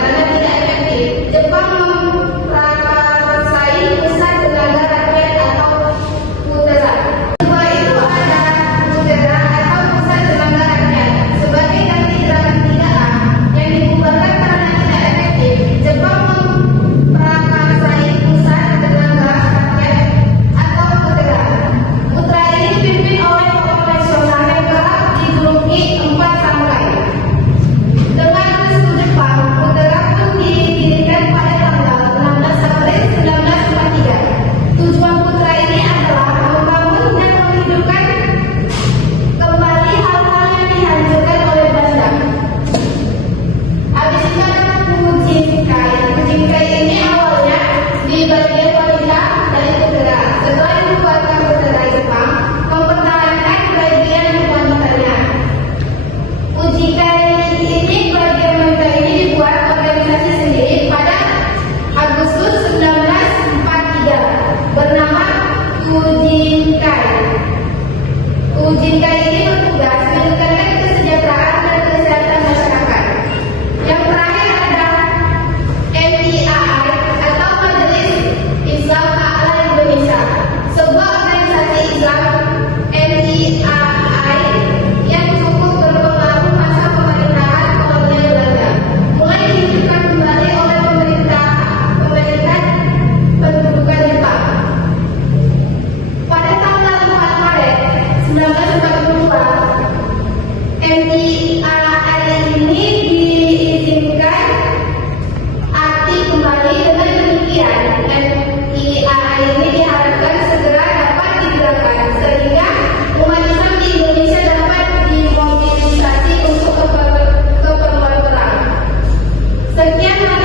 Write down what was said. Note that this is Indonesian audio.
karena tidak efektif. Jepang memprakarsai pusat tenaga rakyat atau PUTERA. Kedua itu ada PUTERA atau pusat tenaga rakyat. Sebagai ganti gerakan 3A yang dibubarkan karena tidak efektif, Jepang memprakarsai pusat tenaga rakyat atau PUTERA. Putra ini dipimpin oleh tokoh nasional yang kerap dijuluki 4 samurai. Dengan restu Jepang, PUTERA pun didirikan pada tanggal 16 April 1943. Tujuan putra ini adalah membangun dan menghidupkan kembali hal-hal yang dihancurkan oleh Belanda. Habis itu ada Fujinkai. Fujinkai ini awalnya di bagian wanita dari PUTERA. Setelah dibubarkan PUTERA, Jepang mempertahankan bagian wanitanya. Fujinkai ini bagian wanita ini dibuat organisasi sendiri pada Agustus 1943 bernama Fujinkai. Fujinkai ini bertugas meningkatkan kesejahteraan dan kesehatan masyarakat. Yang terakhir ada MIAI atau Majelis Islam A'la Indonesia, sebuah organisasi Islam MIAI yang cukup berpengaruh masa pemerintahan kolonial Belanda, mulai dihidupkan kembali oleh pemerintahan pendudukan Jepang. Pada tanggal 4 Maret 1942, MIAI ini diizinkan aktif kembali. Dengan demikian, MIAI ini diharapkan segera dapat digerakkan sehingga umat Islam di Indonesia dapat dimobilisasi untuk keperluan perang. Sekian.